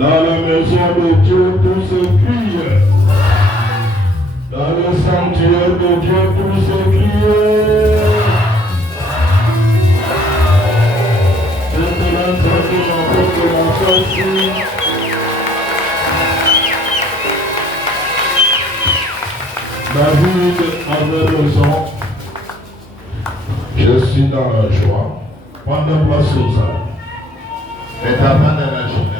Dans la maison de Dieu, tout se crie. Dans le sanctuaire de Dieu, tout se crie. Maintenant, entendez encore de la face. David avait raison. Je suis dans la joie. Prends place aux âmes. Mais ta main dans la jeunesse.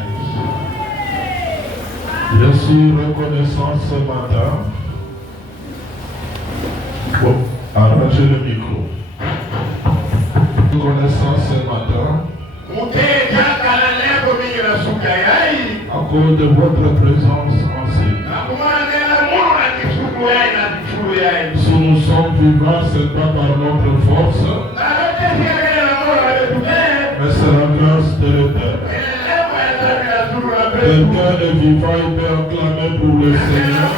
Je suis reconnaissant ce matin. Bon, arrangez le micro. Reconnaissant ce matin. À cause de votre présence en Seigneur. Si nous sommes vivants, ce n'est pas par notre force, mais c'est la grâce de l'Éternel. Quelqu'un est vivant, il peut acclamer pour le Seigneur.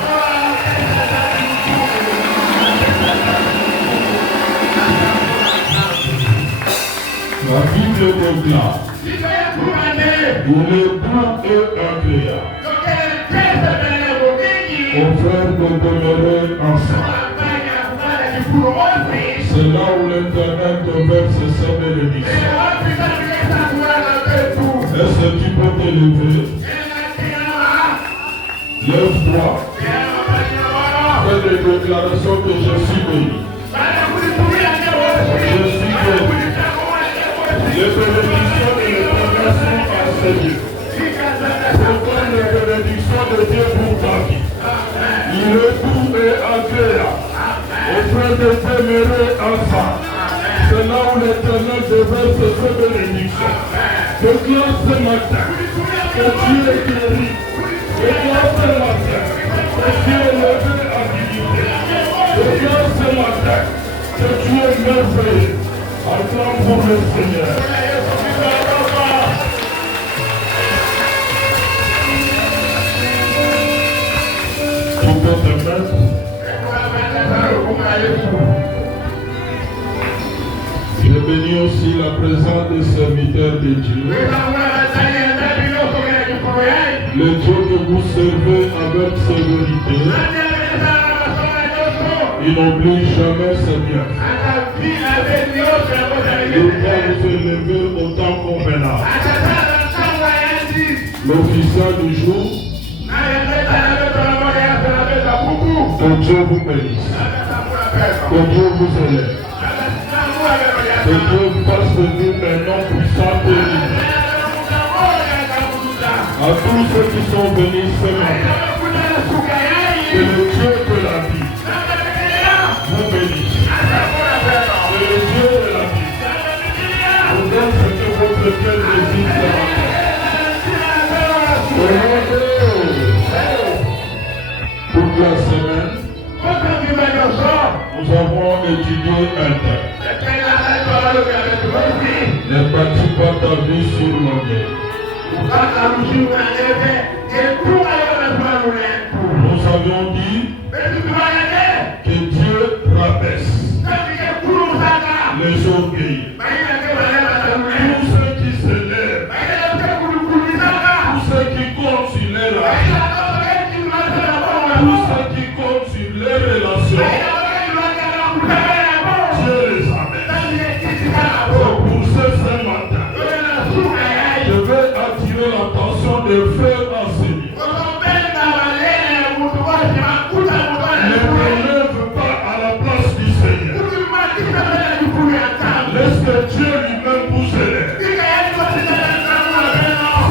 La Bible déclare, il est doux et agréable aux frères de demeurer ensemble. C'est là où l'Éternel te verse ses bénédictions. Est-ce que tu peux t'élever? Lève-toi. Fais des déclarations que je suis béni. Je suis béni. Les bénédictions de l'Éternel sont à ses yeux. Proclame les bénédictions de Dieu pour ta vie. Il est doux et agréable aux frères de demeurer ensemble. C'est là où l'Éternel déverse ses bénédictions. Déclare ce matin que Dieu est guéri. Déclare ce matin que Dieu est levé à dignité. Déclare ce matin que Dieu est merveilleux. Acclame pour le Seigneur. Tu peux te mettre. Je bénis aussi la présence des serviteurs de Dieu. Le Dieu que vous servez avec sévérité, il n'oublie jamais ses biens. Il va vous élever au temps convenable. L'officiel du jour, que Dieu vous bénisse. Que Dieu vous élève. Que Dieu fasse de nous un nom puissant et libre. À tous ceux qui sont venus ce matin, que le Dieu de la vie vous bénisse. Que le Dieu de la vie vous donne ce que votre cœur désire ce matin. Toute la semaine, nous avons étudié un thème. Ne bâtis pas ta vie sur l'honneur. Nous avions dit que Dieu rabaisse les orgueils. Tous ceux qui s'élèvent, tous ceux qui comptent sur les relations, tous ceux qui comptent sur les relations, Dieu les amène. C'est pour ce matin, je vais attirer l'attention des frères enseignants. Ne t'élève pas à la place du Seigneur. Laisse que Dieu lui-même vous élève.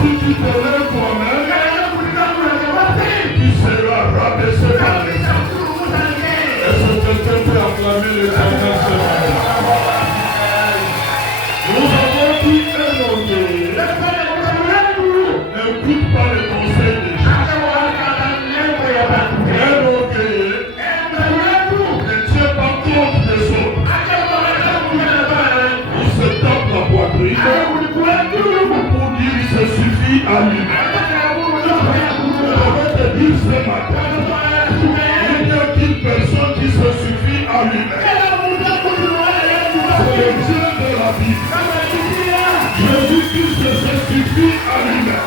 Si tu t'élèves toi-même, tu seras rabaissé par les autres. Est-ce que quelqu'un peut acclamer l'Éternel ce matin? Nous avons dit un orgueil. N'écoute pas les conseils des gens. Un orgueil ne tient pas compte des autres. Il se tape la poitrine pour dire qu'il se suffit à lui-même. Je vais te dire ce matin, il n'y a qu'une personne qui se suffit à lui-même. C'est le Dieu de la Bible. Jésus-Christ se suffit à lui-même.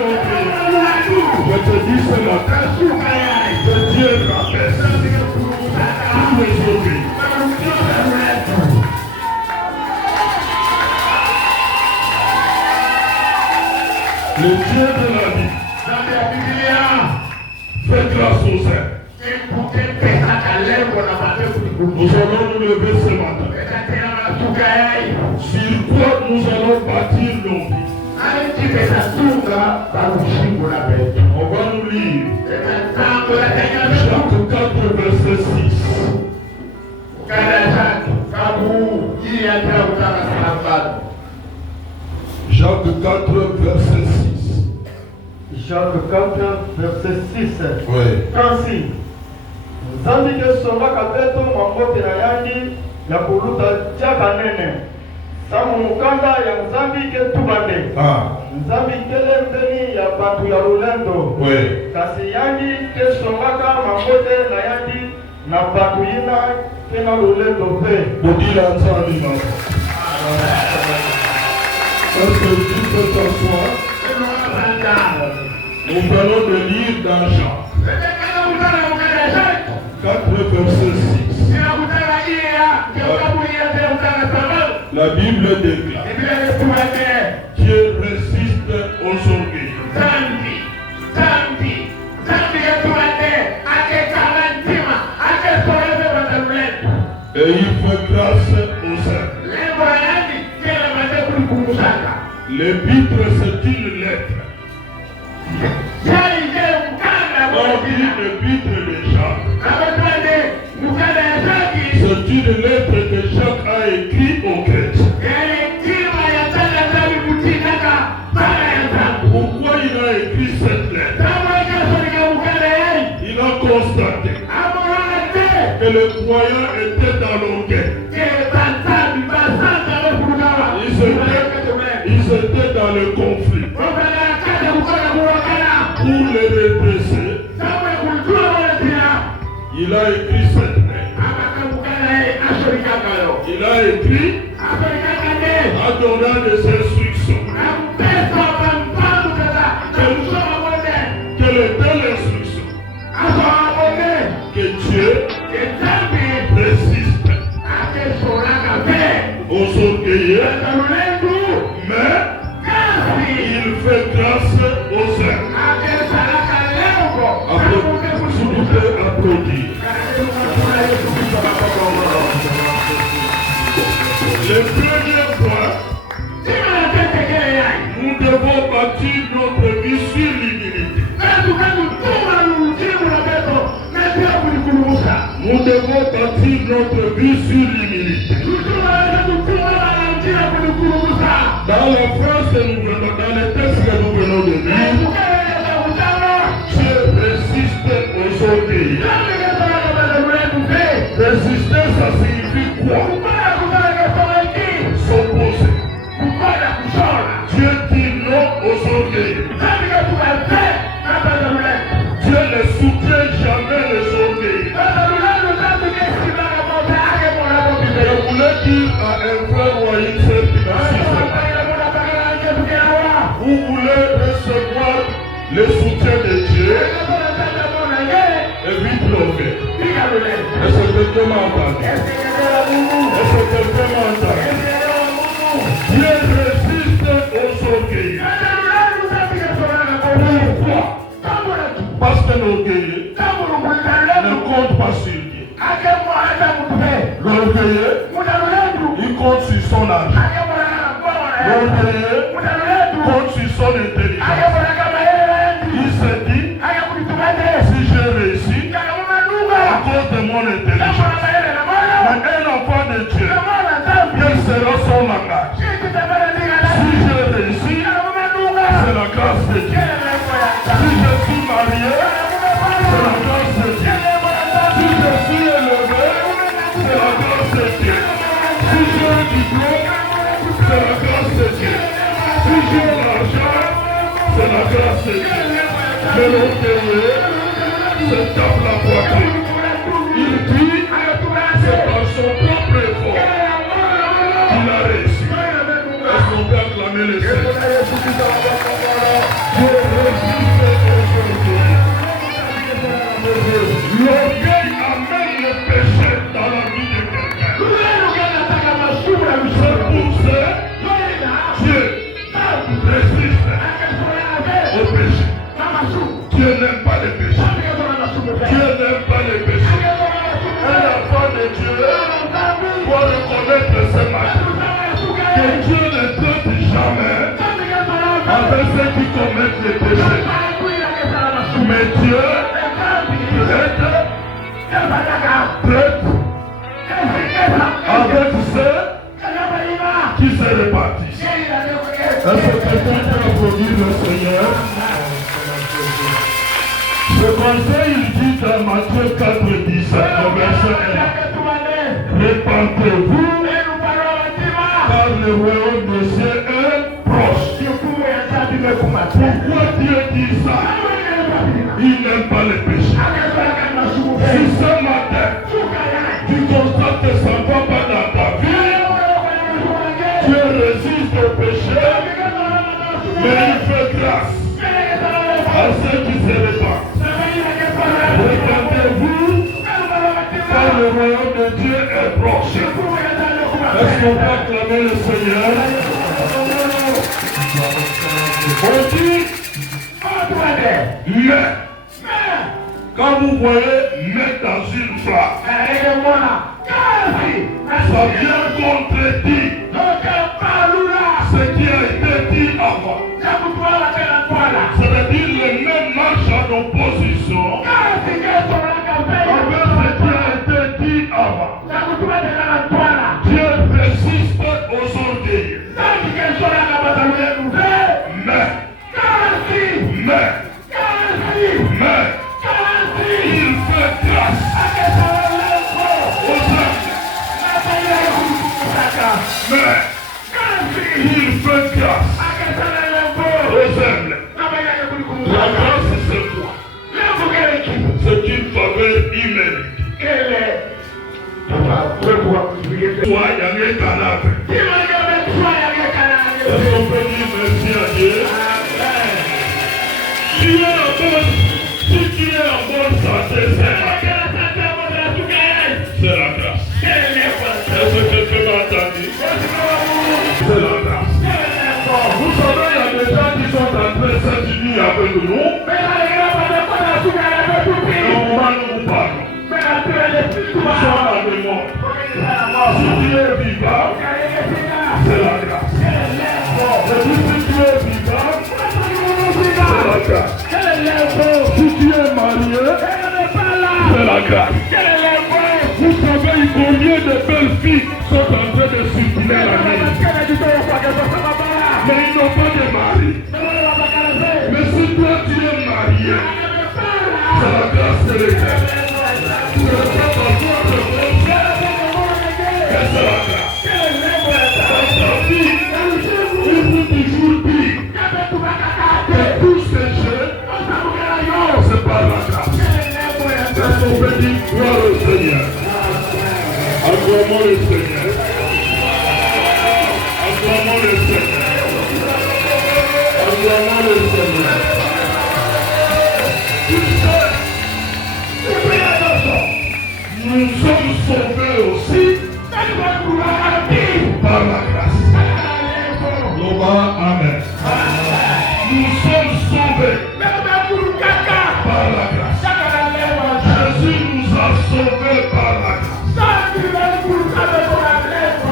Je te dis ce matin que Dieu rabaisse tous les ouvriers. Le Dieu de la vie fait grâce aux saints. Nous allons nous lever ce matin. Sur quoi nous allons bâtir nos vies? On va nous lire Jacques 4, verset 6. Jacques 4, verset 6. Jacques 4, verset 6. Oui. Ainsi, Nzambi ke songaka peto mambote na yandi ya kuluta tiaka nene. Samu mukanda ya Nzambi ke tubande. Nzambi kelembeni ya batu ya lulendo. Oui. Kasi yandi ke songaka mambote na yandi na batu yina ke na lulendo pe. Bodila Nzambi mama. Est-ce que tu peux t'asseoir? Nous venons de lire dans Jean 4, verset 6. La Bible déclare: Dieu résiste aux orgueilleux. Et il fait grâce aux saints. L'épître, c'est une lettre. On dit l'épître de Jacques. C'est une lettre que Jacques a écrite aux chrétiens. Pourquoi il a écrit cette lettre? Il a constaté que les croyants étaient dans l'orgueil. Ils étaient dans le conflit. Pour les redresser, il a écrit cette lettre. Il a écrit en donnant des instructions. Quelle était l'instruction? Que Dieu résiste aux orgueilleux, mais il fait grâce aux saints. S'il vous plaît, applaudir. Le premier point, nous devons bâtir notre vie sur l'humilité. Nous devons bâtir notre vie sur l'humilité. Dans la phrase que nous venons, dans les textes que nous venons de lire, Dieu résiste aux orgueilleux. Résister, ça signifie quoi? S'opposer. Dieu dit non aux orgueilleux. Dieu ne soutient jamais les orgueilleux. Je voulais dire à un frère ou à une sœur qui m'assiste, vous voulez recevoir le soutien de Dieu, évite l'orgueil. Est-ce que quelqu'un m'a entendu? Est-ce que quelqu'un m'a entendu? Dieu résiste aux orgueilleux. Pourquoi? Parce que l'orgueilleux ne compte pas sur Dieu. L'orgueilleux, il compte sur son âge. L'orgueilleux compte sur son intelligence. Il se dit, si j'ai réussi, à cause de mon intelligence. Mais un enfant de Dieu, quel sera son langage? Si j'ai réussi, c'est la grâce de Dieu. Si je suis marié, c'est la grâce de Dieu. Si je suis élevé, c'est la grâce de Dieu. Si j'ai un diplôme, c'est la grâce de Dieu. Si j'ai l'argent, c'est la grâce de Dieu. Mais l'orgueilleux se tape la poitrine. Il dit, c'est par son propre effort qu'il a réussi. Est-ce qu'on peut acclamer le Seigneur? Dieu qui commettent les péchés. Mais Dieu traite avec ceux qui se répartissent. Est-ce que quelqu'un peut applaudir le Seigneur? Ce conseil, il dit dans Matthieu 4, 17, verset 1. Répentez-vous, car le royaume des cieux est proche. Pourquoi Dieu dit ça? Il n'aime pas les péchés. Si ce matin, tu constates que ça ne va pas dans ta vie, Dieu résiste au péché, mais il fait grâce à ceux qui se répandent. Répandez-vous, car le royaume de Dieu est proche. Est-ce qu'on peut acclamer le Seigneur? On dit, mais, quand vous voyez mettre dans une phrase, ça vient contredire ce qui a été dit avant. C'est-à-dire les mêmes marches en opposition avec ce qui a été dit avant. Dieu résiste aux orgueilleux. Mais il fait grâce aux humbles. Mais il fait grâce aux humbles. La grâce, c'est quoi? C'est une faveur immérite. Toi, il y a des cadavres. Est-ce qu'on peut dire merci à Dieu? Si tu es en bonne santé, c'est la grâce. Est-ce que quelqu'un m'a entendu? C'est la grâce. Vous savez, il y a des gens qui sont entrés cette nuit avec nous. Et au moment où nous parlons, ils sont à la mémoire. Si tu es vivant, c'est la grâce. Et si tu es vivant, c'est la grâce. Si tu es marié, c'est la grâce. Vous savez combien de belles filles sont en train de circuler la nuit, mais ils n'ont pas de mari. Mais si toi tu es marié, c'est la grâce de l'Éternel. Tu ne peux pas voir de bon Dieu, mais c'est la grâce. Dans ta vie, il faut toujours dire que tous ces jeux, c'est par la grâce. Est-ce qu'on peut dire gloire au Seigneur? Acclamons le Seigneur. Acclamons le Seigneur. Acclamons le Seigneur. Nous sommes sauvés aussi par la grâce. Amen. Nous sommes sauvés par la grâce. Jésus nous a sauvés par la grâce.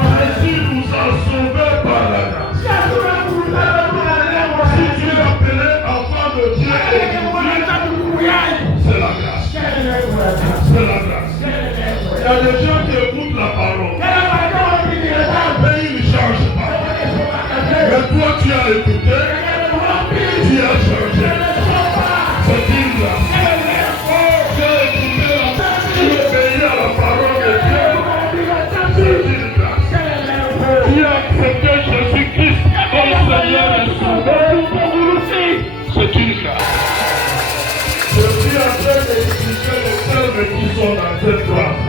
Jésus nous a sauvés par la grâce. Si tu es appelé enfant de Dieu aujourd'hui, c'est la grâce. C'est la grâce. Il y a des gens qui écoutent la parole, mais ils ne changent pas. Mais toi tu as écouté, tu as changé. C'est une grâce. Tu as écouté, tu obéis à la parole de Dieu, c'est une grâce. Tu as accepté Jésus-Christ comme Seigneur et Sauveur, c'est une grâce. Je suis en train d'expliquer les termes qui sont dans cette grâce.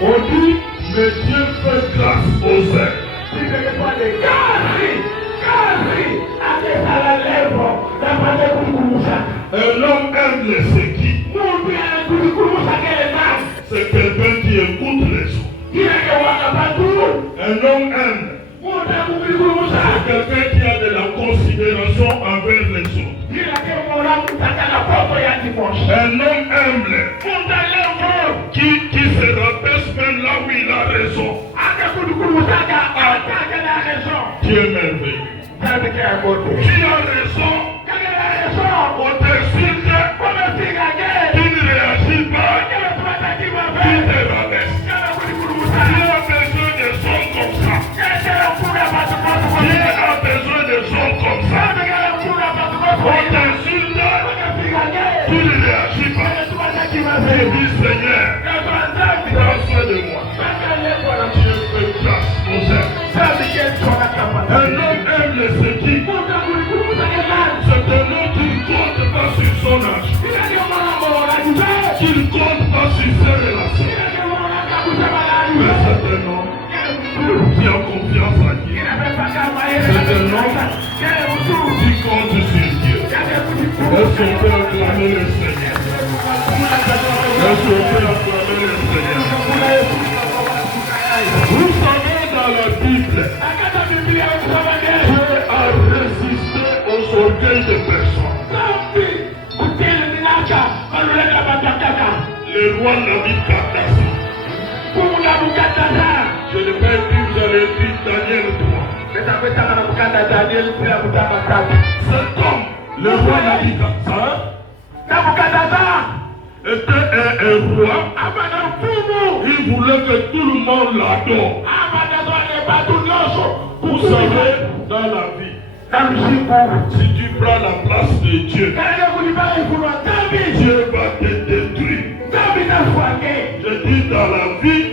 On dit, mais Dieu fait grâce aux ailes. Un homme humble, c'est qui? C'est quelqu'un qui écoute les autres. Un homme humble, c'est quelqu'un qui a de la considération envers les autres. Un homme humble qui se rabaisse même là où il a raison. raison. On t'insulte. Tu ne réagis pas. Tu te rabaisses. Tu as besoin de gens comme ça. Tu as besoin de gens comme ça. On t'insulte. Tu ne réagis pas. Je dis Seigneur, prends soin de moi. Dieu fait place aux hommes. Un homme aime les séquilles. C'est un homme qui ne compte pas sur son âge. Qui ne compte pas sur ses relations. Mais c'est un homme qui a confiance en Dieu. C'est un homme qui compte sur Dieu. Est-ce qu'on peut acclamer le Seigneur? Est-ce qu'on peut acclamer le Seigneur? Vous savez, dans la Bible, Dieu a résisté aux orgueils de personnes. Le roi Nabuchodonosor. Je ne vais pas dire, vous allez dire Daniel 3. Cet homme, le roi Nabuchodonosor, était un roi. Il voulait que tout le monde l'adore. Vous savez, dans la vie, si tu prends la place de Dieu, Dieu va te détruire. Je dis dans la vie,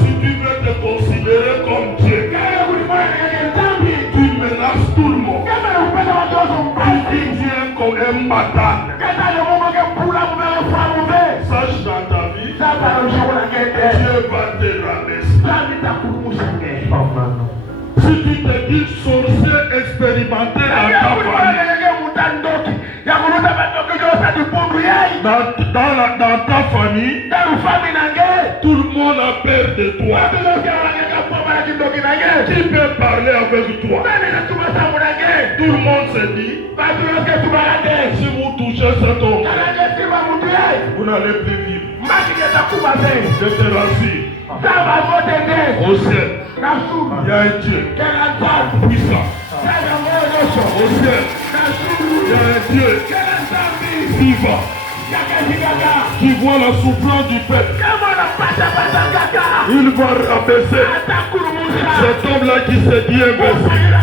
si tu veux te considérer comme Dieu, tu menaces tout le monde. Tu dis Dieu comme un bâtard. Sache dans ta vie, Dieu va te rabaisser. Si tu te dis sorcier expérimenté dans ta famille, tout le monde a peur de toi. Qui peut parler avec toi? Tout le monde se dit, si vous touchez cet homme, vous n'allez plus vivre. Je te rassure. Au ciel, il y a un Dieu puissant. Au ciel, il y a un Dieu vivant qui voit la souffrance du peuple. Il va rabaisser cet homme-là qui s'est dit imbécile.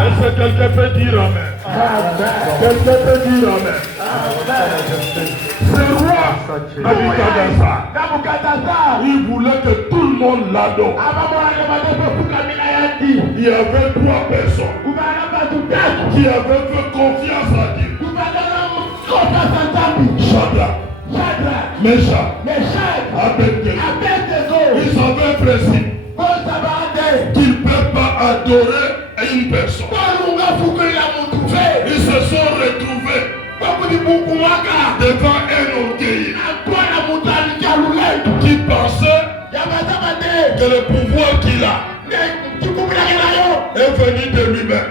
Est-ce que quelqu'un peut dire Amen? Quelqu'un peut dire Amen? Ce roi Nabuchodonosor, il voulait que tout le monde l'adore. Il y avait 3 personnes qui avaient fait confiance à Dieu. Shadrach, Meshach, Abednego. Ils avaient un principe qu'ils ne peuvent pas adorer une personne. Ils se sont retrouvés devant un orgueil qui pensait que le pouvoir qu'il a est venu de lui-même.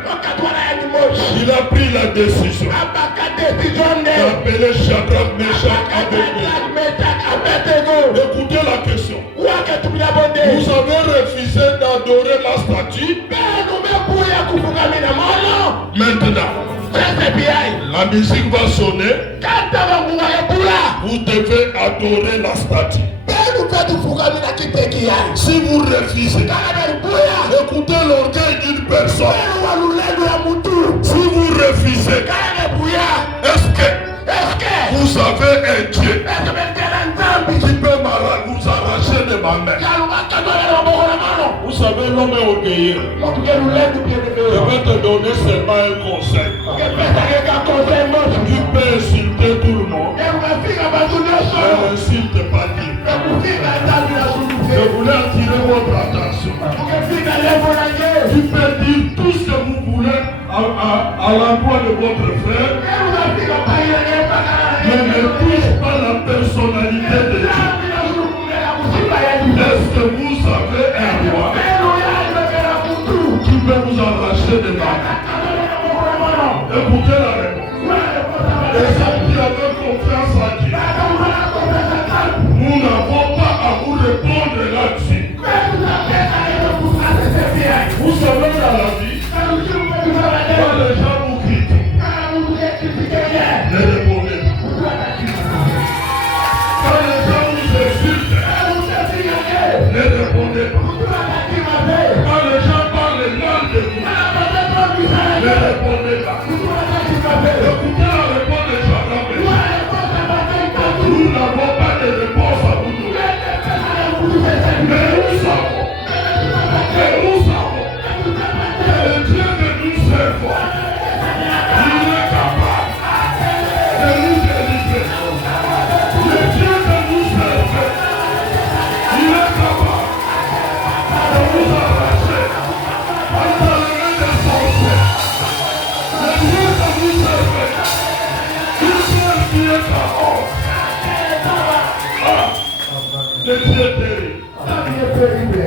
Il a pris la décision d'appeler Shadrach, Meshach, Abednego. Écoutez la question. Vous avez refusé d'adorer ma statue. Maintenant, la musique va sonner. Vous devez adorer la statue. Si vous refusez, écoutez l'orgueil d'une personne. Si vous refusez, est-ce que vous avez un Dieu qui peut vous arracher de ma main? Vous savez, l'homme est orgueilleux. Je vais te donner seulement un conseil. Tu peux insulter tout le monde, mais n'insulte pas Dieu. Je voulais attirer votre attention. Tu peux dire tout ce que vous voulez à l'endroit de votre frère, mais ne touche pas la personnalité de Dieu. Est-ce que vous avez un roi qui peut vous arracher de la main? Écoutez la réponse. Les gens qui avaient confiance en Dieu, nous n'avons pas à vous répondre là-dessus. Vous savez, dans la vie, Dieu terrible.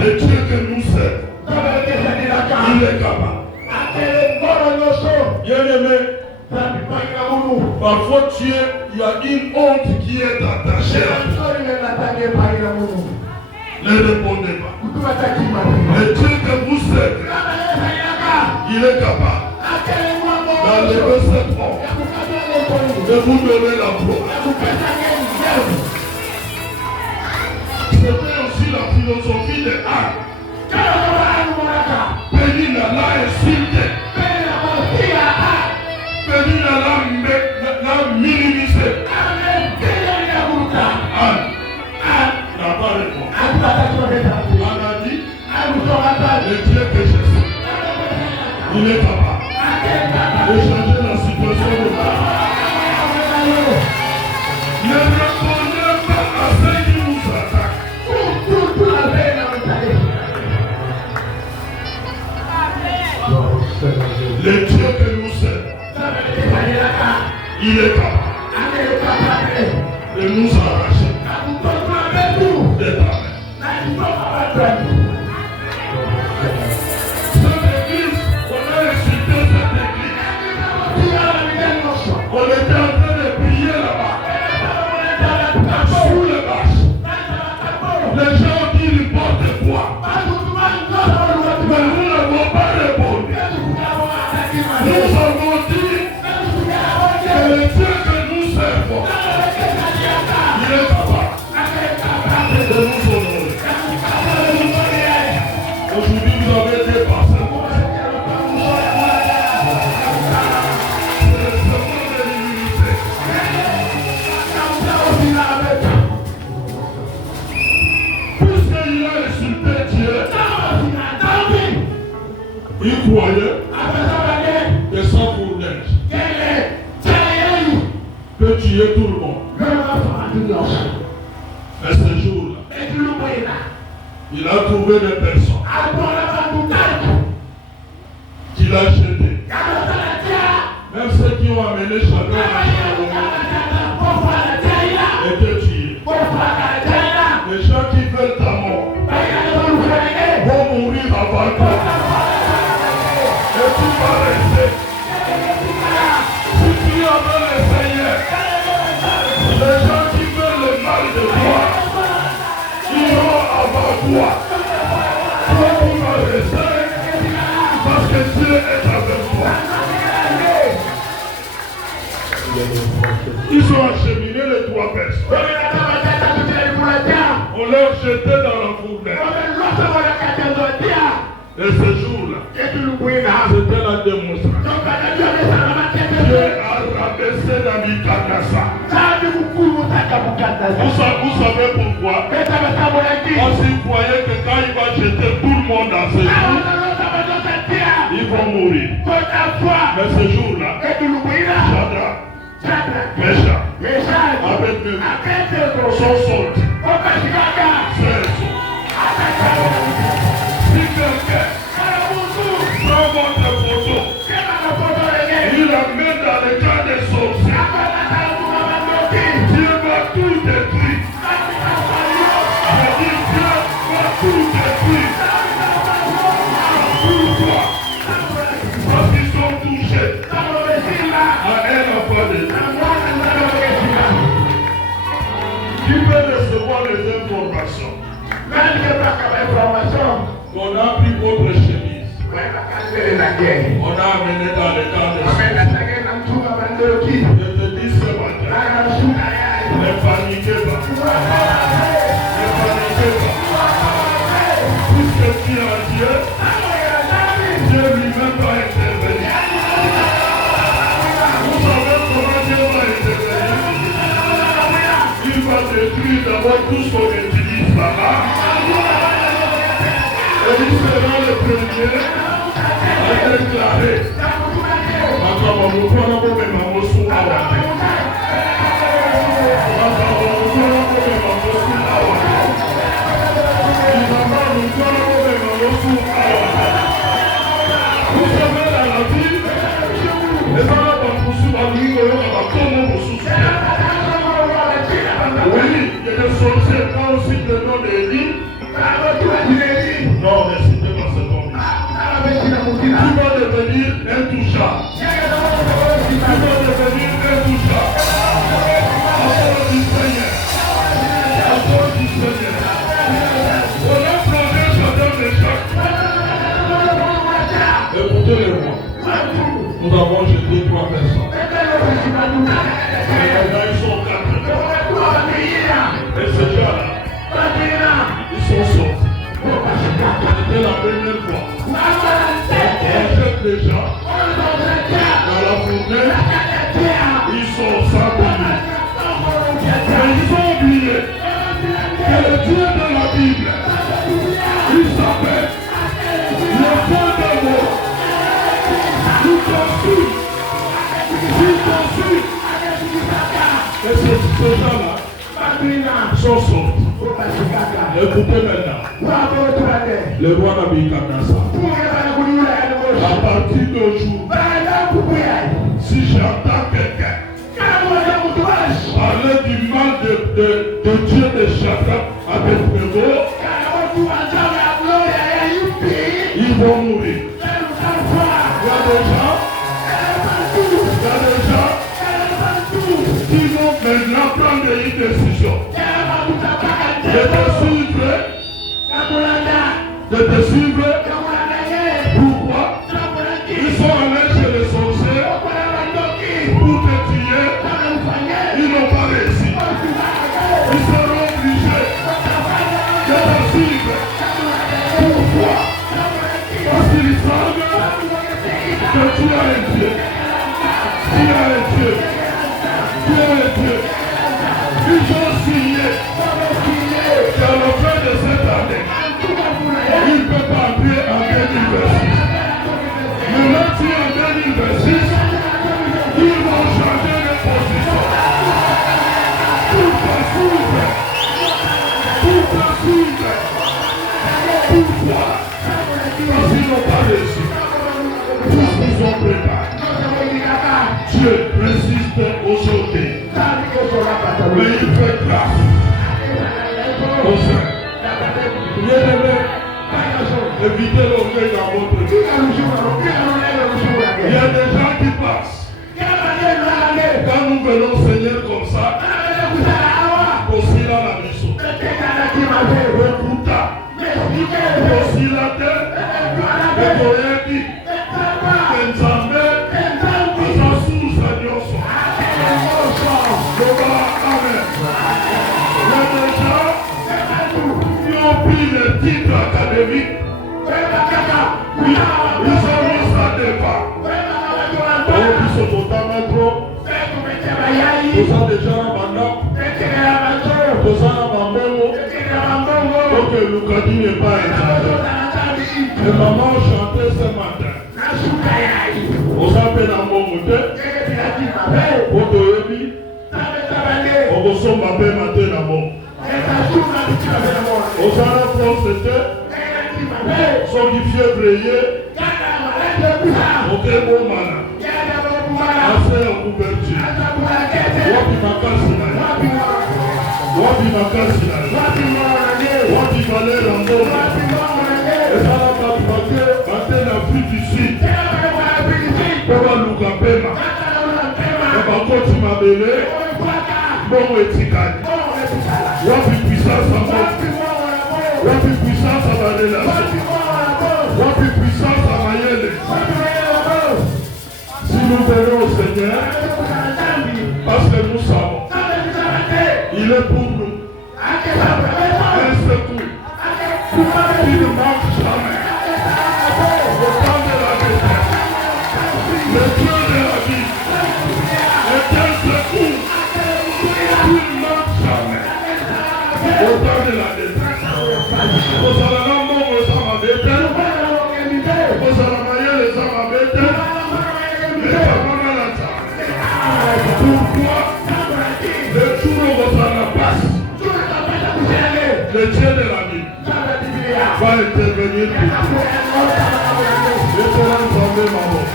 Le Dieu que nous servons, il est capable. Bien-aimé, parfois il y a une honte qui est attachée à toi. Ne répondez pas. Le Dieu que vous servez, il est capable d'enlever cette honte, de vous donner la gloire. C'était aussi la philosophie de Anne. Pénina l'a insulté. Pénina l'a minimisé. Anne n'a pas répondu. Anne a dit, le Dieu que je suis, il est capable de changer la situation de ta vie. Ne répondez pas à ceux qui nous attaquent. Le Dieu que nous servons, il est capable de nous arracher de ta main. Cette église, on a insulté cette église. On était en train de prier là-bas, sous les bâches. Les gens qui lui portent quoi? Mais nous n'avons pas répondu. Nous avons dit que le Dieu que nous servons, il est capable de nous honorer. Aujourd'hui, vous avez dépassé le seulement de l'humilité. Puisqu'il a insulté Dieu, il croyait que sans fournaise peut tuer tout le monde. Mais ce jour-là, il a trouvé des personnes qu'il a jetées. Même ceux qui ont amené chacun étaient tués. Les gens qui veulent ta mort vont mourir avant toi. Et tu vas rester. Si tu es avec le Seigneur, les gens qui veulent le mal de toi iront avant toi. Toi, tu vas rester parce que Dieu est avec toi. Ils ont acheminé les 3 personnes. On leur jetait dans la fournaise. Et ce jour-là, c'était la démonstration. Dieu a rabaissé Nabukadnezar. Vous savez pourquoi? On s'y croyait que quand il va jeter tout le monde dans ce jour, ils vont mourir. Mais ce jour-là, Shadrach, Meshach, Abednego sont sortis. Si quelqu'un prend votre photo, il la met dans le camp des sorciers, Dieu va tout détruire. Je dis Dieu va tout détruire. Pourquoi? Parce qu'ils sont touchés à un enfant de Dieu. Qui peut recevoir les informations qu'on a pris votre chemise, on a amené dans le camp de sorciers. Je te dis ce matin, ne paniquez pas. Ne paniquez pas. Puisque tu es en Dieu, Dieu lui-même va intervenir. Vous savez comment Dieu va intervenir? Il va détruire d'abord tout ce qu'on utilise là-bas. Et il sera le premier à déclarer. Vous savez, dans la vie, les gens vont poursuivre à lui, Et ces gens-là, ils sont sortis. C'était la première fois. On jette les gens dans la fournaise. Ils sont sans oublier. Mais ils ont oublié que le Dieu de la Bible, il s'appelle le Dieu de mort. Il construit. Et ces gens-là sont sortis. Écoutez maintenant. Le roi Nabuchodonosor. À partir d'aujourd'hui, si j'entends quelqu'un parler du mal de Dieu de Shadrach, Abednego, ils vont mourir. Il y a des gens qui vont maintenant prendre une décision de te suivre. Pourquoi? Ils sont allés chez les sorciers pour te tuer. Ils n'ont pas réussi. Ils seront obligés de te suivre. Pourquoi? Parce qu'ils savent que tu as un Dieu. Tu as un Dieu. Tu as un Dieu. Ils ont signé qu'à la fin de cette année, il ne peut pas entrer en 2026. Maintenant, si en 2026, ils vont changer de position. Pour te suivre. Pourquoi? Parce qu'ils n'ont pas réussi. Tous ils ont préparé. Dieu résiste aujourd'hui. Mais il fait grâce au sein. Bien-aimé, évitez l'orgueil dans votre vie. Il y a des gens qui passent. Quand nous venons Seigneur comme ça, aussi là la mission. Écoutez, aussi la terre, et Koyaki, Benzambe, Azasu, Sanyoso. Amen. Il y a des gens qui ont pris le titre académique. Ils ont mis ça devant. Ils sont totalement trop. Ils ont déjà un mandat. Ils ont un bambou. Donc le Lucadi n'est pas étranger. Les mamans chantaient ce matin. On s'appelle un bon moteur. On ressemble à peine matin d'abord. On s'en a procédé. Sont qui février. Ok, bon malin. Assez en couverture. Wapi makasina. Wapi makasina. Wapi valeur en bon. Et ça va battre l'Afrique du Sud. Pour la Lukapema. Et par contre, tu m'as belé. Bon etikani. Wapi puissance à moi. Wapi puissance à ma relation. Wapi puissance à ma yele. Si nous venons au Seigneur, parce que nous savons, il est pour nous. Un secours qui ne manque jamais. Au temps de la détresse, le Dieu de la vie est un secours. Il ne manque jamais. Au temps de la détresse. Vous allez la mort aux hommes à Bethel. Vous allez mailler les hommes à Bethel. Les femmes à la table. Pourquoi le jour où vous allez la passe, le Dieu de la vie va intervenir pour vous. Laissez-la ensemble ma voix.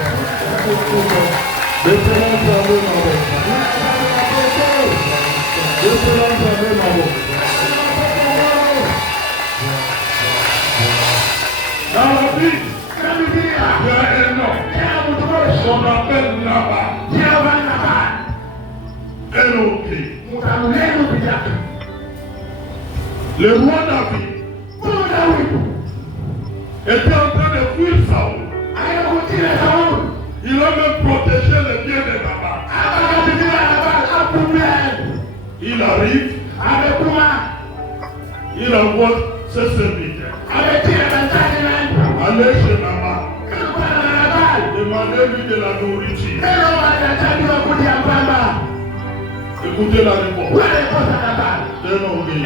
Laissez-la ensemble ma voix. Laissez-la ensemble ma voix. Dans la vie, il y a un homme qu'on appelle Nabal. Éloqué. Le roi David était en train de fuir Saoul. Il a même protégé le bien de Nabal. Il arrive. Il envoie ses serviteurs. Allez chez Naaman. Demandez-lui de la nourriture. Écoutez la réponse. D'un orgueil.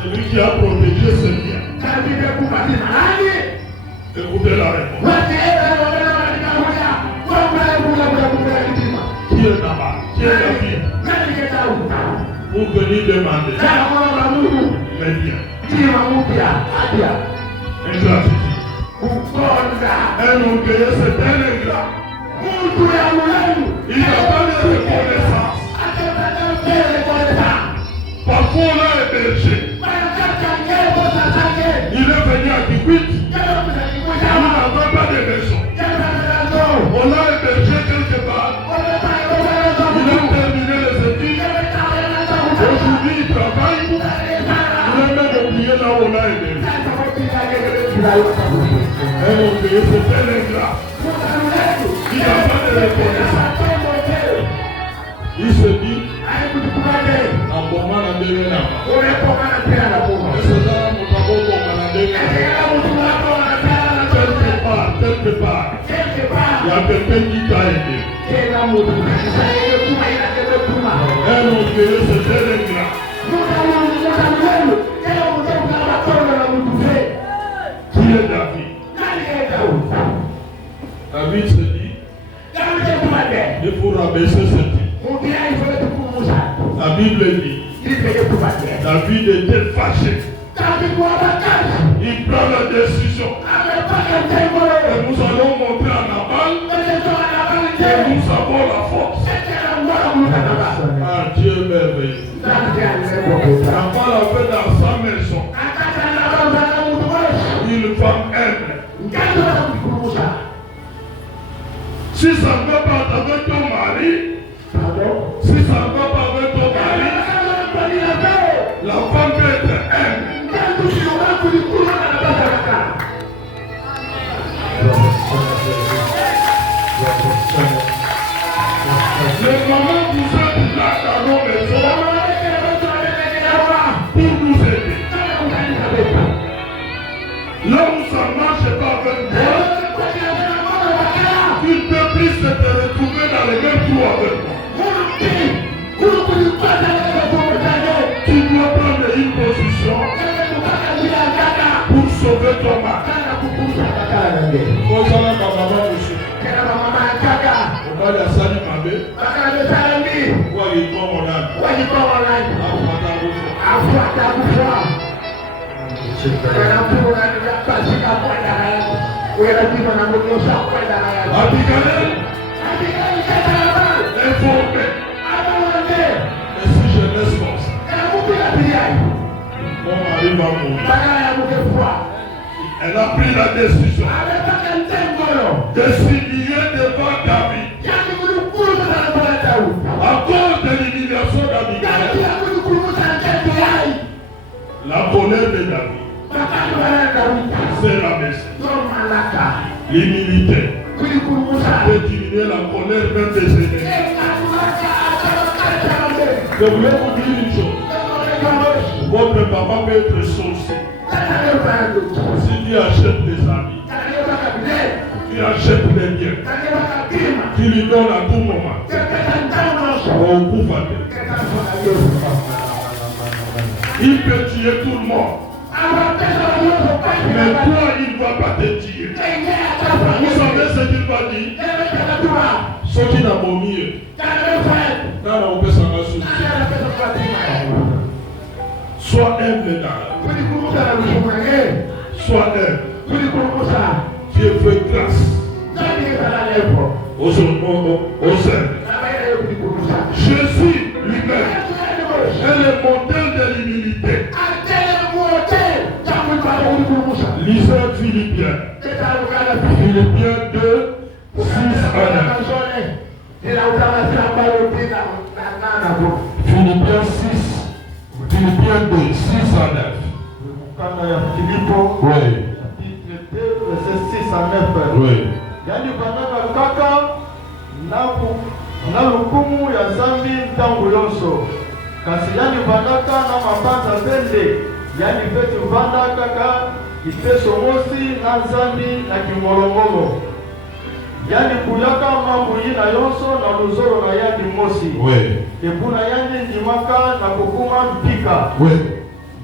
C'est lui qui a protégé ses biens. Écoutez la réponse. Qui est Naaman? Qui est David? Pour venir demander mes biens. Ingratitude. Un orgueilleux, c'est un ingrat. Il n'a pas de reconnaissance. Parfois on l'a hébergé. Il est venu à Kikwit. Il n'avait pas de maison. On l'a hébergé quelque part. Il a terminé les études. Aujourd'hui il travaille. Il a même oublié là où on l'a hébergé. Un orgueilleux, c'est un ingrat. Il n'a pas de reconnaissance. Il se dit, en bombant la dernière. Quelque part, il y a quelqu'un qui t'a aidé. Un orgueilleux, c'est un ingrat. Qui est David? David se dit, il faut rabaisser ce type. La Bible dit, David était fâché. Il prend la décision. Et nous allons montrer à Nabal que nous avons la force. Ah, Dieu merveilleux. Nabal avait dans sa maison une femme humble. Si ça ne va pas avec ton mari, si ça ne va pas avec ton mari, la femme peut être humble. Le moment où vous êtes là dans nos maisons pour nous aider. Là où ça ne marche pas avec moi, tu ne peux plus te retrouver dans les mêmes trous avec moi. Tu dois prendre une position pour sauver ton mari. Abigail, informé. Et si je laisse comme ça, mon mari va mourir. Elle a pris la décision de s'humilier devant David. À cause de l'humiliation d'Abigail, la colère de David s'est rabaissée. L'humilité peut diminuer la colère même des ennemis. Je voulais vous dire une chose. Votre papa peut être sorcier. Si tu achètes des habits, tu achètes les biens, tu lui donnes à tout moment. On coupe à terre. Il peut tuer tout le monde. Mais toi, il ne va pas te tuer. Vous savez ce qu'il va dire? Ce qui n'a pas mieux. Dans on peut s'en assurer. Sois humble dans sois humble. Dieu fait grâce aux humbles. Jésus lui-même est le modèle de l'humilité. Lisez Philippiens. Philippiens 2, 6 à 9. Philippiens 6. Philippiens 2, 6 à 9. Oui. Verset 6 à 9. Oui. Yani banana kaka na lukumu ya zambi ntango yonso kasi yani vandaka na mabanza pende yani petu vandaka ka ipeso mosi na nzambi na kimolongolo yani kuyaka mambo yina yonso na luzoro na yani mosi ebuna yani ndimaka na kukuma mpika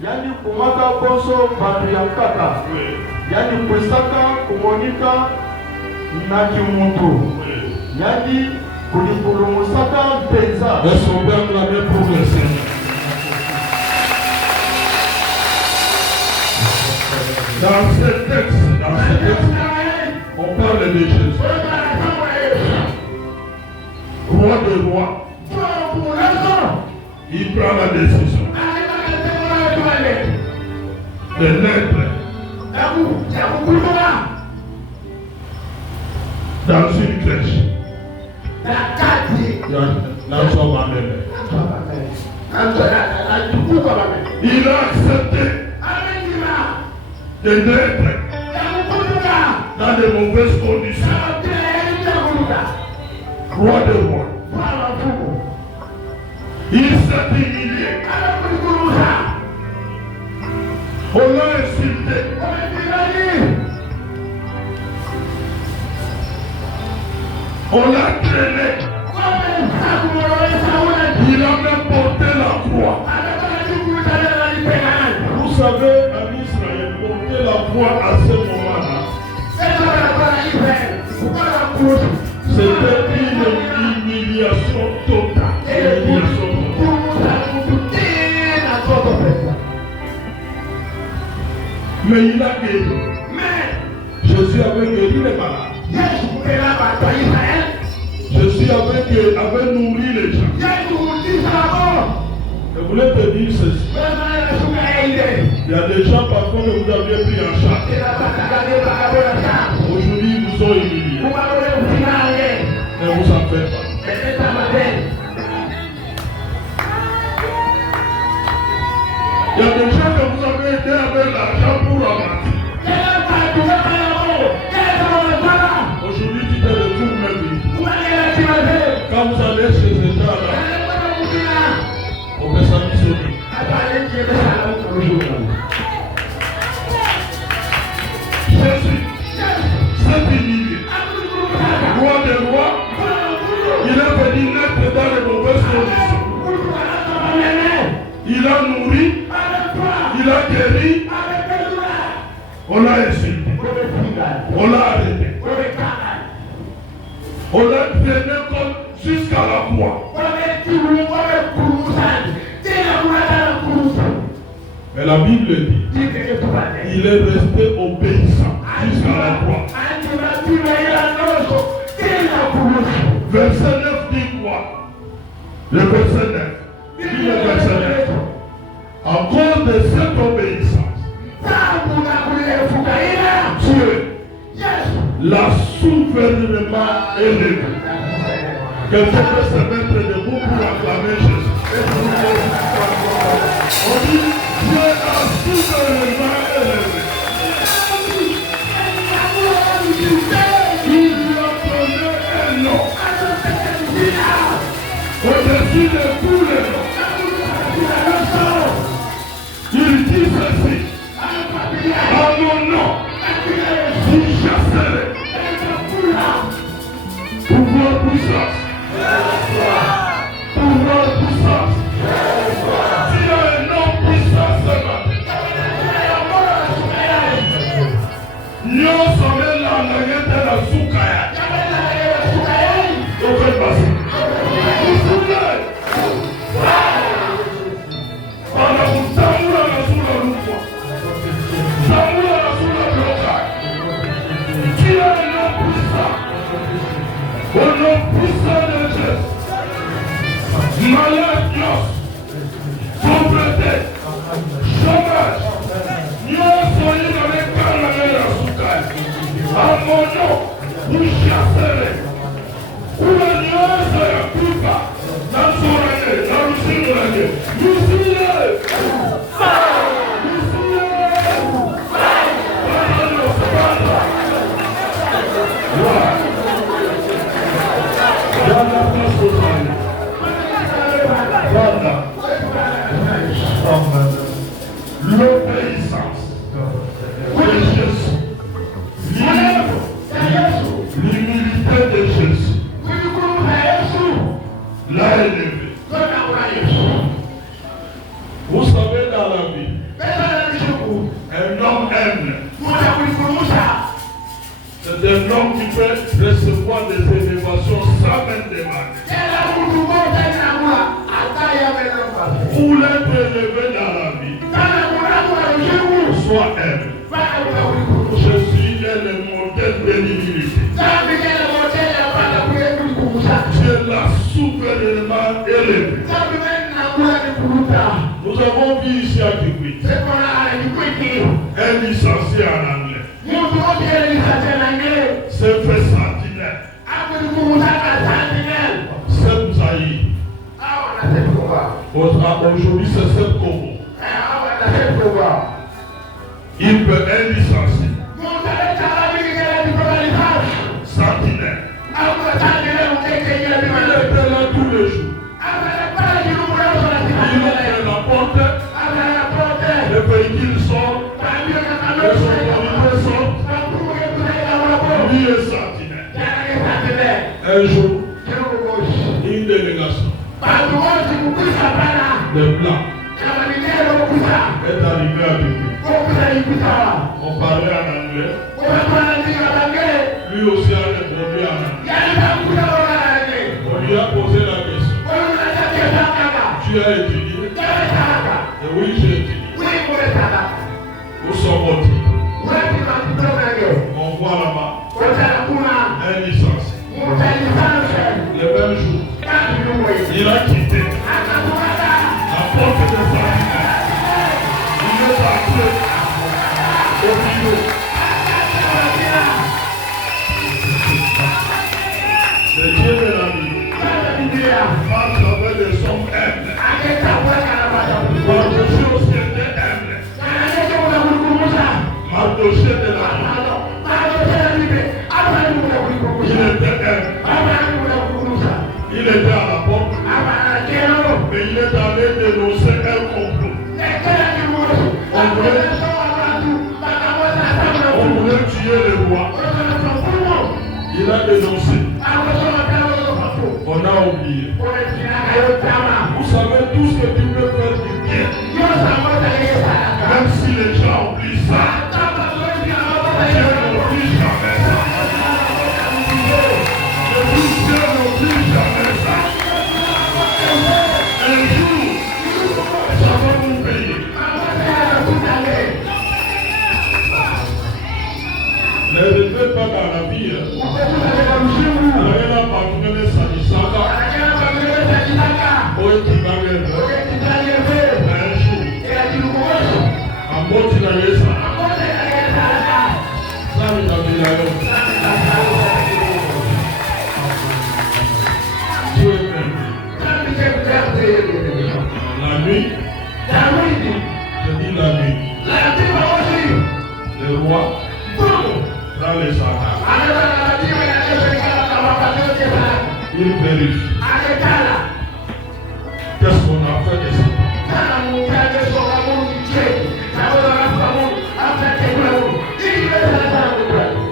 yani kumaka bonso bantu ya kaka yani kwisaka kumonika na kimuntu yani kulipulumusaka mpenza. Est-ce qu'on peut acclamer pour le Seigneur? Dans ce texte, on parle de Jésus. Roi de roi. Il prend la décision de naître dans une crèche. Il a accepté de naître dans de mauvaises conditions. Roi de roi. Il s'est humilié. On l'a insulté. On l'a traîné. Il a même porté la croix. Vous savez, en Israël, porter la croix à ce moment-là, c'était une humiliation totale. Mais il a guéri. Jésus avait guéri les malades. Jésus avait nourri les gens. Je voulais te dire ceci. Il y a des gens parfois que vous aviez pris en charge. Aujourd'hui, ils vous ont humiliés. Ne vous en faites pas. Il y a des gens que vous avez aidé avec l'argent pour avancer. Aujourd'hui, tu te retrouves même vite. Quand vous allez chez ces gens-là, on peut s'amuser. Jésus, c'est humilié. Roi des rois, il est venu naître dans les mauvaises conditions. Il a nourri, il a guéri, on l'a insulté, on l'a arrêté, on l'a traîné jusqu'à la croix. Mais la Bible dit, il est resté obéissant jusqu'à la croix. Verset 9 dit quoi? Le verset 9. Dit le verset 9. À cause de cette obéissance, Dieu l'a souverainement élevé. Quelqu'un peut se mettre debout pour acclamer Jésus. On dit, Dieu l'a souverainement élevé. Il lui a donné un nom. Au-dessus de tous les noms. Il dit ceci. À mon nom, je chasserai. Pouvoir puissance. Pouvoir puissance. S'il y a un nom puissant seulement. Nous sommes là, nous sommes là, Soukaya. Donc, elle passe. Vous souvenez? Au nom puissant de Jésus, malade, pauvreté, chômage, nous soyons dans les canaux de la Soukaya. À mon nom, vous chasserez. Où la nuance est plus bas, dans son année, dans le sud de l'année, vous souillez. Vous savez, dans la vie, un homme aime. C'est un homme qui peut recevoir des élévations sans même demander. Pour l'être élevé dans la vie, soit aime. Jésus est le modèle de l'humilité. Dieu l'a souverainement élevé. Nous avons vu ici à Kikwit un licencié en anglais. C'est fait sentinelle. C'est Mzaï. Aujourd'hui, c'est Seb Kobo. Il peut être licencié. Sentinelle. Il était là tous les jours. Il était la porte. Le véhicule sort. Les autorités sortent. Lui est sentinelle. Un jour, une délégation de blancs est arrivée à Dubu. On parlait en anglais. Lui aussi a répondu en anglais. On lui a posé la question. Tu as étudié? Et oui, j'ai étudié. Où sont-ils? On voit là-bas un licencié. Le même jour, il a quitté la porte de sa vie. Il est entré au bureau. Le Dieu de la vie marche avec des hommes humbles. Mardoché aussi était humble. Mardoché de la vie. Il était humble. Il était à la porte. Mais il est allé dénoncer un complot. On voulait tuer le roi. Il a dénoncé. On a oublié. Vous savez tout ce que tu peux faire du bien. Même si les gens oublient ça. Dieu n'oublie jamais ça. Dieu n'oublie jamais ça. Un jour, ça va vous payer. Ne rêvez pas dans la vie. Rien à partir de Sadisaka. Un jour, à Motinalesa, ça nous a mis là. Dieu est même. La nuit, je dis la nuit, le roi dans les sacs. Il vérifie. Qu'est-ce qu'on a fait de ça?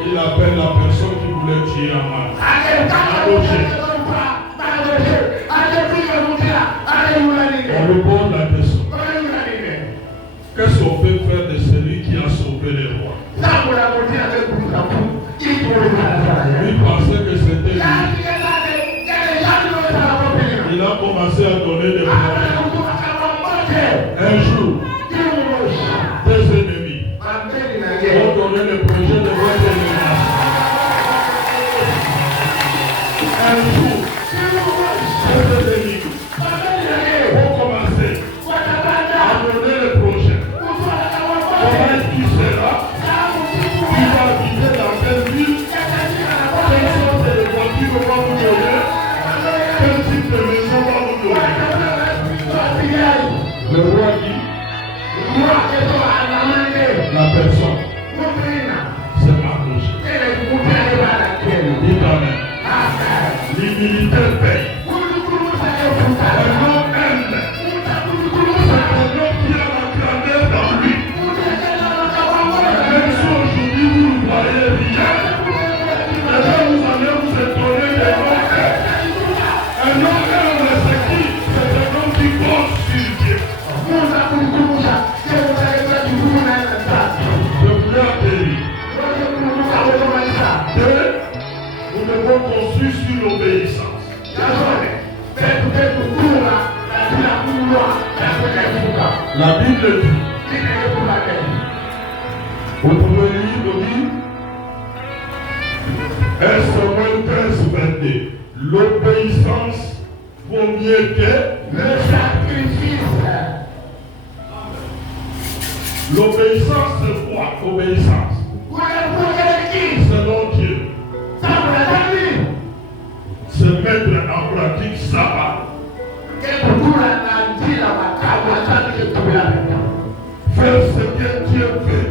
Il appelle la personne qui voulait tuer Aman. On lui pose la question. Qu'est-ce qu'on peut faire de celui qui a sauvé les rois? Il pensait que c'était lui. Il a commencé à donner des problèmes. Un jour, des ennemis ont donné le projet de votre élimination. Un jour, des ennemis ont commencé à donner le projet. Comment tu seras? Tu vas habiter dans quelle ville? Quelle sorte de voiture va vous donner? Quel type de maison va vous donner? Le roi dit, la personne, c'est Mardoché. Dit Amen. L'humilité paye. Un homme humble. C'est un homme qui a la grandeur dans lui. Même si aujourd'hui vous ne voyez rien, et là vous allez vous étonner des hommes. Un homme humble, c'est qui? C'est un homme qui compte sur Dieu. La Bible dit, vous pouvez lire le livre 1 Samuel 15, 22. L'obéissance vaut mieux que le sacrifice. L'obéissance, c'est quoi? Obéissance. Selon Dieu. Se mettre en pratique ça. Faire ce que Dieu fait.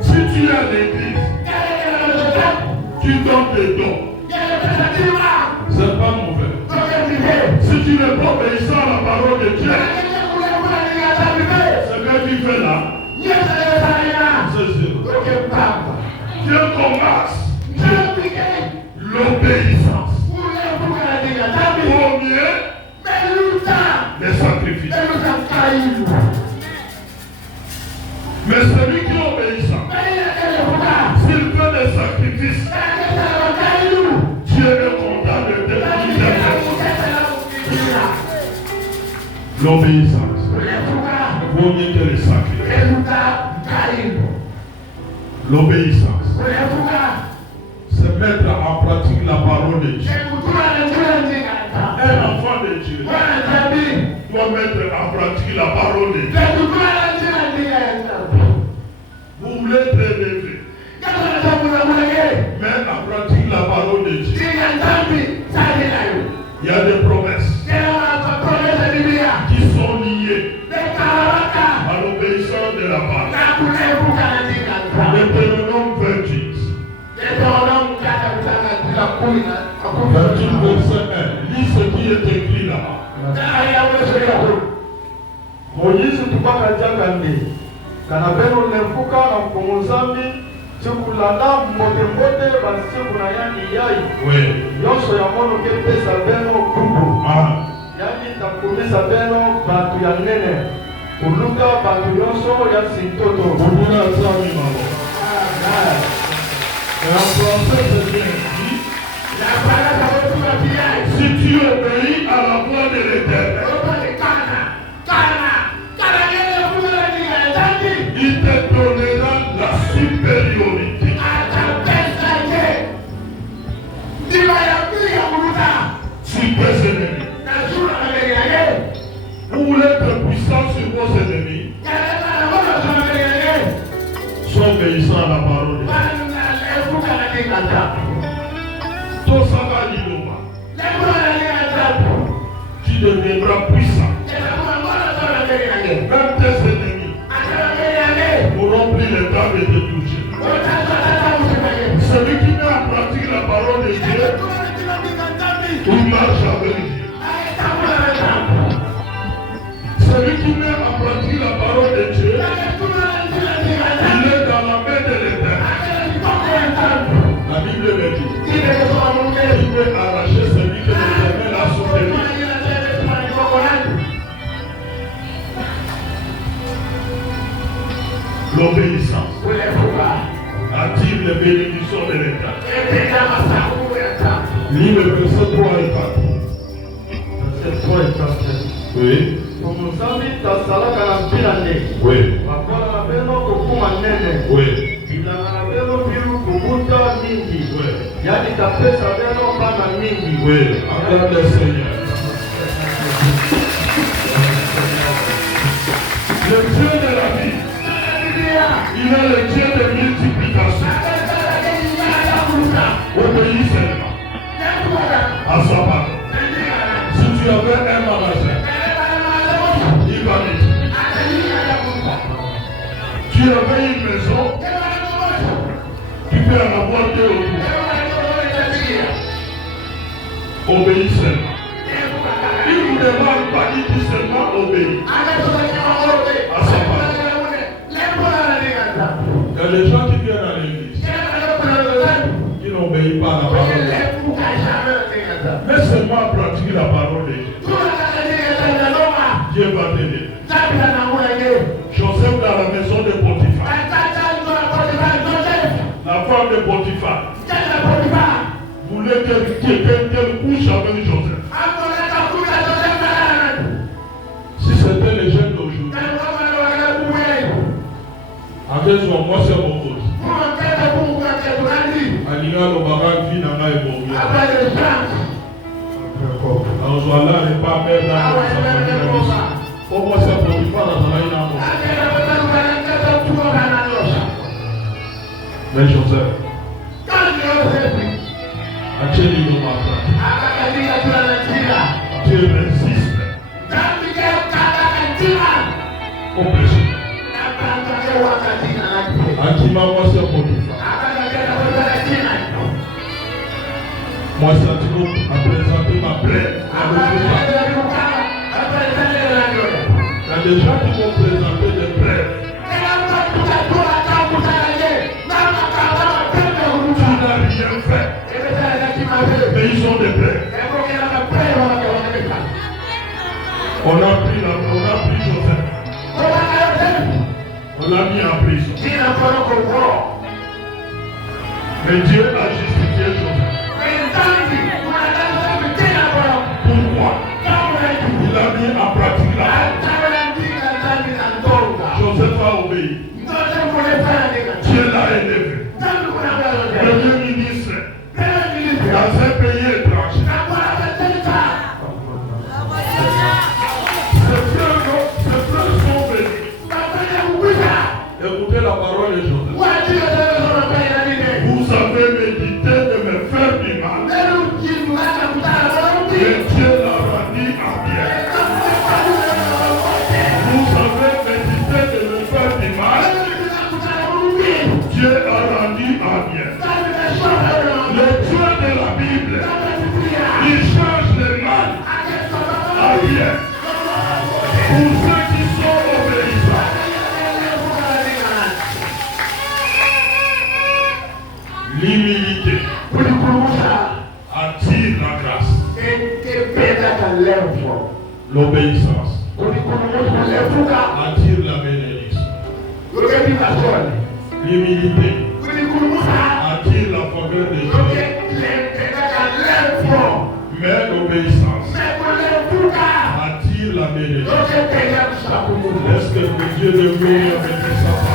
Si tu es à l'église, tu donnes des dons. C'est pas mauvais. Si tu n'es pas obéissant à la parole de Dieu, ce que tu fais là, c'est zéro. Dieu commence l'obéissance. Au mieux, les sacrifices. Mais celui qui est obéissant, s'il fait des sacrifices, Dieu est content de te. L'obéissance vaut mieux que les sacrifices. L'obéissance, c'est mettre en pratique la parole de Dieu. Un enfant de Dieu doit mettre en pratique la parole de Dieu. Vous voulez être élevé, mais en pratique la parole de Dieu. Il y a des promesses qui sont liées à l'obéissance de la parole. Deutéronome 28. 28 verset 1. Lis ce qui est écrit là-bas. Moïse tupaka jakande kana beno lempuka na mkomozambi chukulanda mbote basiku na yani yai. Oui. Yonso ya mono ke pesa beno kubu. Yani takumisa beno batu ya nene. Uluka batu yonso ya sintoto. Bubuna zami mamo. Et en français c'est bien dit. Si tu obéis à la voix de l'Éternel, il te donnera la supériorité. Sur tes ennemis. Vous voulez être puissant sur vos ennemis. Sois obéissant à la parole de Dieu. Tu deviendras puissant. Même tes ennemis pourront plus le temps de te toucher. Celui qui met en pratique la parole de Dieu, il marche avec Dieu. Celui qui met en pratique la parole de Dieu, il est dans la main de l'Éternel. La Bible le dit. Il peut arracher celui que l'Éternel a soutenu. L'obéissance attire les bénédictions de l'État. Lis le verset 3 et 4. Verset 3 et 4. Oui. Oui. Oui. Oui. Acclame le Seigneur. Le Dieu de la vie, il est le Dieu de multiplication. Obéis seulement à sa parole. Si tu avais un magasin, il va multiplier. Tu avais une maison, tu peux en avoir deux autour. Obéis seulement. Il ne vous demande pas, il dit seulement obéir à sa parole. Il y a des gens qui viennent à l'église, qui n'obéissent pas à la parole de Dieu. Mais seulement pratiquer la parole de Dieu. Dieu va t'aider. Joseph dans la maison de Potiphar. La femme de Potiphar voulait qu'elle couche avec Joseph. sur moi, c'est mon cause. Alina le barak vie n'a pas évolué. Alors, je vais là, les pas même là. Pour moi, c'est pour lui faire la travail dans mais Joseph, Acheli no matra. Tu résistes. Au péché. Akima, moi c'est pour lui faire. Moi, ça tu a présenté ma plaie. Il y a des gens qui vont présenter des plaies. Tu n'as rien fait. Mais ils ont des plaies. On a pris Joseph. On l'a mis en prison. Mais Dieu a justifié Joseph. Pourquoi? Il a mis en pratique la Joseph a obéi. Dieu l'a élevé. Premier ministre dans un pays étranger. Ses frères sont venus. Écoutez la parole de Joseph. Vous avez médité de me faire du mal. Mais Dieu l'a rendu en bien. Vous avez médité de me faire du mal. Dieu a rendu en bien. Le Dieu de la Bible, il change le mal en bien. Pour ceux qui sont obéissants. L'humilité attire la grâce. L'obéissance attire la bénédiction. L'humilité attire la faveur de Dieu. Mais l'obéissance attire la bénédiction. Est-ce que le Dieu de gloire a fait ça?